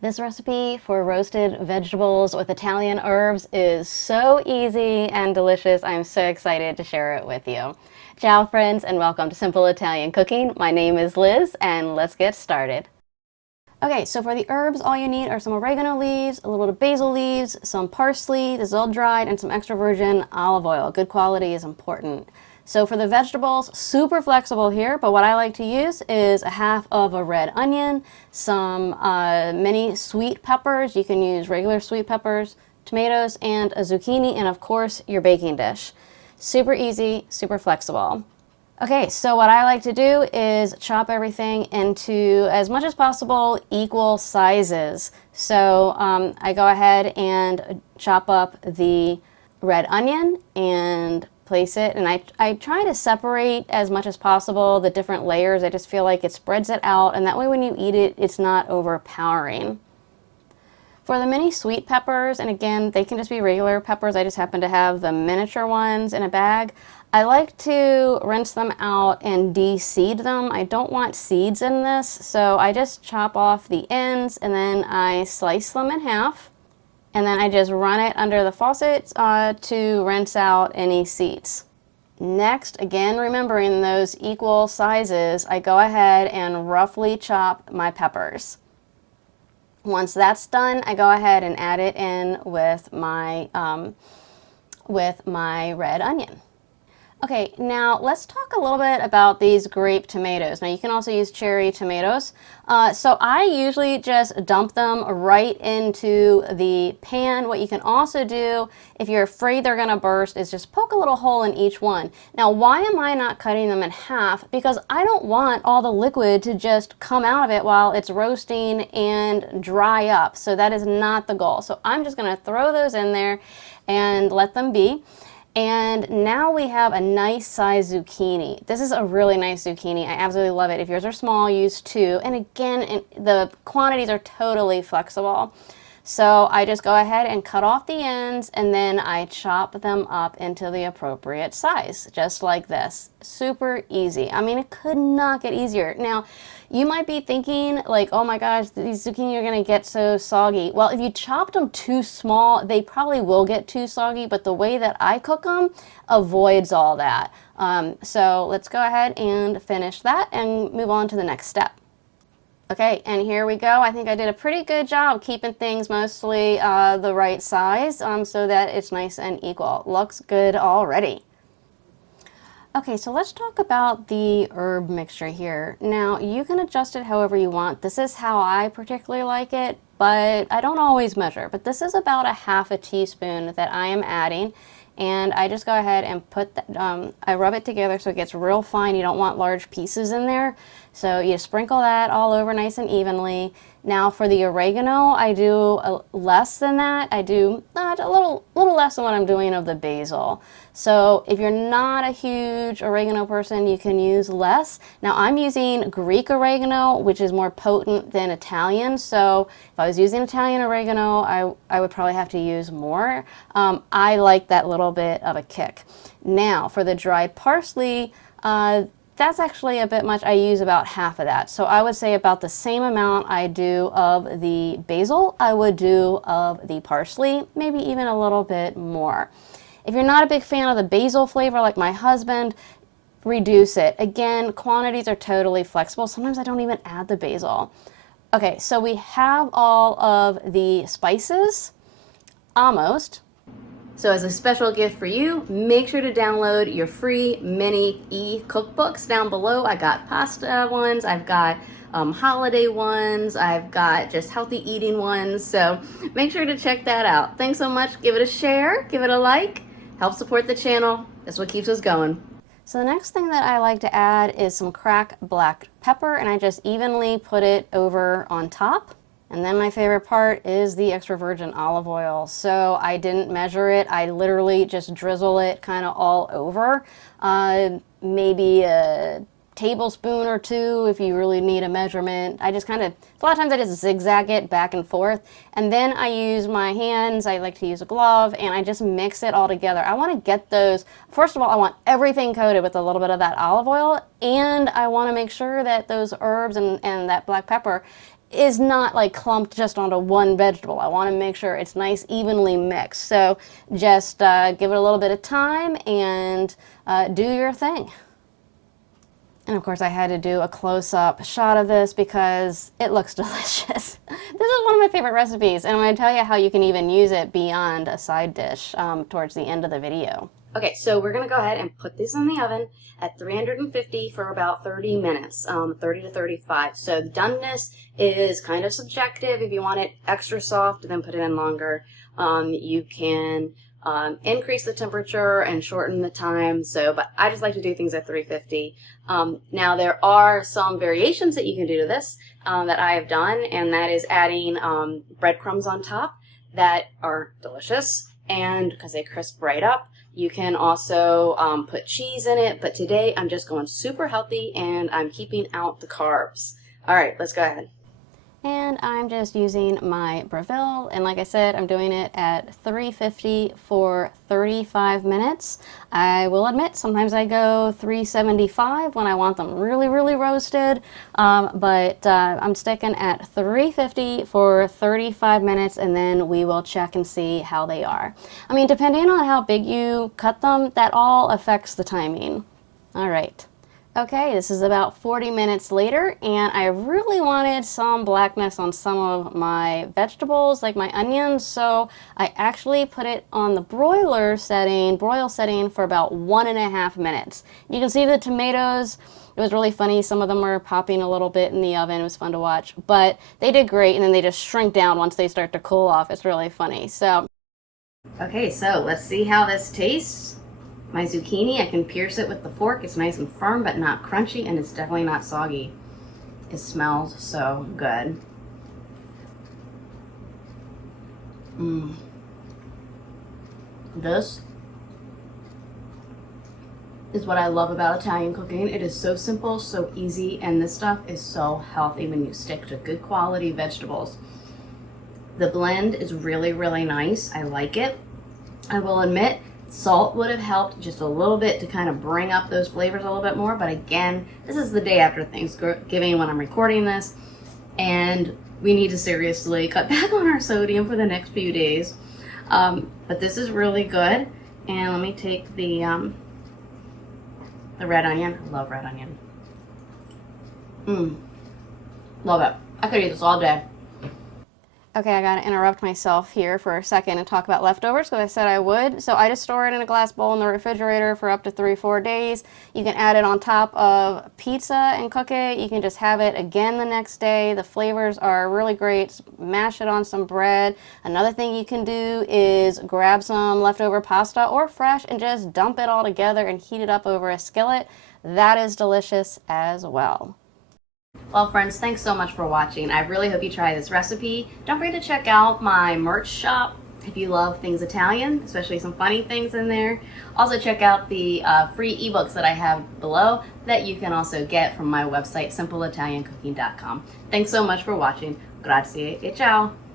This recipe for roasted vegetables with Italian herbs is so easy and delicious. I'm so excited to share it with you. Ciao friends and welcome to Simple Italian Cooking. My name is Liz and let's get started. Okay, so for the herbs, all you need are some oregano leaves, a little bit of basil leaves, some parsley, this is all dried, and some extra virgin olive oil. Good quality is important. So for the vegetables, super flexible here, but what I like to use is a half of a red onion, some mini sweet peppers. You can use regular sweet peppers, tomatoes, and a zucchini, and of course, your baking dish. Super easy, super flexible. Okay, so what I like to do is chop everything into, as much as possible, equal sizes. So I go ahead and chop up the red onion and place it, and I try to separate as much as possible the different layers. I just feel like it spreads it out, and that way when you eat it, it's not overpowering. For the mini sweet peppers, and again, they can just be regular peppers, I just happen to have the miniature ones in a bag. I like to rinse them out and de-seed them. I don't want seeds in this, so I just chop off the ends and then I slice them in half. And then I just run it under the faucet to rinse out any seeds. Next, again remembering those equal sizes, I go ahead and roughly chop my peppers. Once that's done, I go ahead and add it in with my red onion. Okay, now let's talk a little bit about these grape tomatoes. Now you can also use cherry tomatoes. So I usually just dump them right into the pan. What you can also do, if you're afraid they're gonna burst, is just poke a little hole in each one. Now why am I not cutting them in half? Because I don't want all the liquid to just come out of it while it's roasting and dry up. So that is not the goal. So I'm just gonna throw those in there and let them be. And now we have a nice size zucchini. This is a really nice zucchini. I absolutely love it. If yours are small, use 2. And again, the quantities are totally flexible. So I just go ahead and cut off the ends and then I chop them up into the appropriate size, just like this. Super easy. I mean, it could not get easier. Now, you might be thinking like, oh my gosh, these zucchini are gonna get so soggy. Well, if you chopped them too small, they probably will get too soggy, but the way that I cook them avoids all that. So let's go ahead and finish that and move on to the next step. Okay, and here we go. I think I did a pretty good job keeping things mostly the right size so that it's nice and equal. Looks good already. Okay, so let's talk about the herb mixture here. Now, you can adjust it however you want. This is how I particularly like it, but I don't always measure. But this is about a half a teaspoon that I am adding. And I just go ahead and put that, I rub it together so it gets real fine. You don't want large pieces in there. So you sprinkle that all over nice and evenly. Now for the oregano, I do less than that. I do a little less than what I'm doing of the basil. So if you're not a huge oregano person, you can use less. Now I'm using Greek oregano, which is more potent than Italian. So if I was using Italian oregano, I would probably have to use more. I like that little bit of a kick. Now for the dried parsley, that's actually a bit much. I use about half of that. So I would say about the same amount I do of the basil, I would do of the parsley, maybe even a little bit more. If you're not a big fan of the basil flavor like my husband, reduce it. Again, quantities are totally flexible. Sometimes I don't even add the basil. Okay, so we have all of the spices, almost. So as a special gift for you, make sure to download your free mini cookbooks down below. I got pasta ones, I've got holiday ones, I've got just healthy eating ones. So make sure to check that out. Thanks so much. Give it a share, give it a like, help support the channel. That's what keeps us going. So the next thing that I like to add is some cracked black pepper, and I just evenly put it over on top. And then my favorite part is the extra virgin olive oil. So I didn't measure it. I literally just drizzle it kind of all over. Maybe a tablespoon or 2 if you really need a measurement. I just kind of, a lot of times I just zigzag it back and forth. And then I use my hands. I like to use a glove and I just mix it all together. I want to get those, first of all, I want everything coated with a little bit of that olive oil. And I want to make sure that those herbs and that black pepper is not like clumped just onto one vegetable. I want to make sure it's nice, evenly mixed. So just give it a little bit of time and do your thing. And of course I had to do a close-up shot of this because it looks delicious. This is one of my favorite recipes, and I'm going to tell you how you can even use it beyond a side dish towards the end of the video. Okay, so we're going to go ahead and put this in the oven at 350 for about 30 minutes, 30 to 35. So the doneness is kind of subjective. If you want it extra soft, then put it in longer. You can increase the temperature and shorten the time. But I just like to do things at 350. Now there are some variations that you can do to this that I have done, and that is adding breadcrumbs on top that are delicious, and because they crisp right up. You can also put cheese in it, but today I'm just going super healthy and I'm keeping out the carbs. All right, let's go ahead. And I'm just using my Breville, and like I said, I'm doing it at 350 for 35 minutes. I will admit, sometimes I go 375 when I want them really, really roasted, but I'm sticking at 350 for 35 minutes, and then we will check and see how they are. I mean, depending on how big you cut them, that all affects the timing. All right. Okay, this is about 40 minutes later, and I really wanted some blackness on some of my vegetables, like my onions, so I actually put it on the broil setting for about 1.5 minutes. You can see the tomatoes. It was really funny. Some of them were popping a little bit in the oven. It was fun to watch, but they did great, and then they just shrink down once they start to cool off. It's really funny. So, okay, so let's see how this tastes. My zucchini, I can pierce it with the fork. It's nice and firm, but not crunchy, and it's definitely not soggy. It smells so good. This is what I love about Italian cooking. It is so simple, so easy, and this stuff is so healthy when you stick to good quality vegetables. The blend is really, really nice. I like it. I will admit, salt would have helped just a little bit to kind of bring up those flavors a little bit more, but again, this is the day after Thanksgiving when I'm recording this, and we need to seriously cut back on our sodium for the next few days. But this is really good, and let me take the red onion. I love red onion. Love it. I could eat this all day. Okay, I gotta interrupt myself here for a second and talk about leftovers because I said I would. So I just store it in a glass bowl in the refrigerator for up to 3-4 days. You can add it on top of pizza and cook it. You can just have it again the next day. The flavors are really great. Mash it on some bread. Another thing you can do is grab some leftover pasta or fresh and just dump it all together and heat it up over a skillet. That is delicious as well. Well, friends, thanks so much for watching. I really hope you try this recipe. Don't forget to check out my merch shop if you love things Italian, especially some funny things in there. Also, check out the free ebooks that I have below that you can also get from my website, simpleitaliancooking.com. Thanks so much for watching. Grazie e ciao!